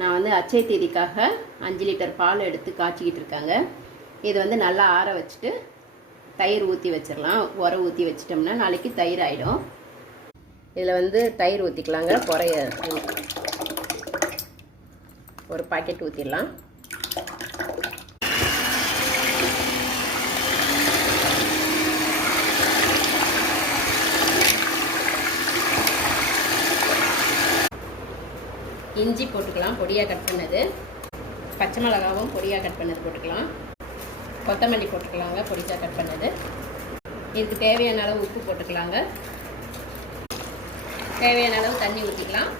நான் வந்து அச்சய தேதிக்காக 5 லிட்டர் பால் எடுத்து காய்ச்சிக்கிட்டு இருக்காங்க. இது வந்து நல்லா ஆற வச்சுட்டு தயிர் ஊற்றி வச்சிடலாம். உரை ஊற்றி வச்சிட்டோம்னா நாளைக்கு தயிர் ஆகிடும். இதில் வந்து தயிர் ஊற்றிக்கலாங்க. குறைய ஒரு பாக்கெட் ஊற்றிடலாம். இஞ்சி போட்டுக்கலாம், பொடியாக கட் பண்ணது. பச்சை மிளகாவும் பொடியாக கட் பண்ணது போட்டுக்கலாம். கொத்தமல்லி போட்டுக்கலாங்க, பொடியாக கட் பண்ணது. இதுக்கு தேவையான அளவு உப்பு போட்டுக்கலாங்க. தேவையான அளவு தண்ணி ஊற்றிக்கலாம்.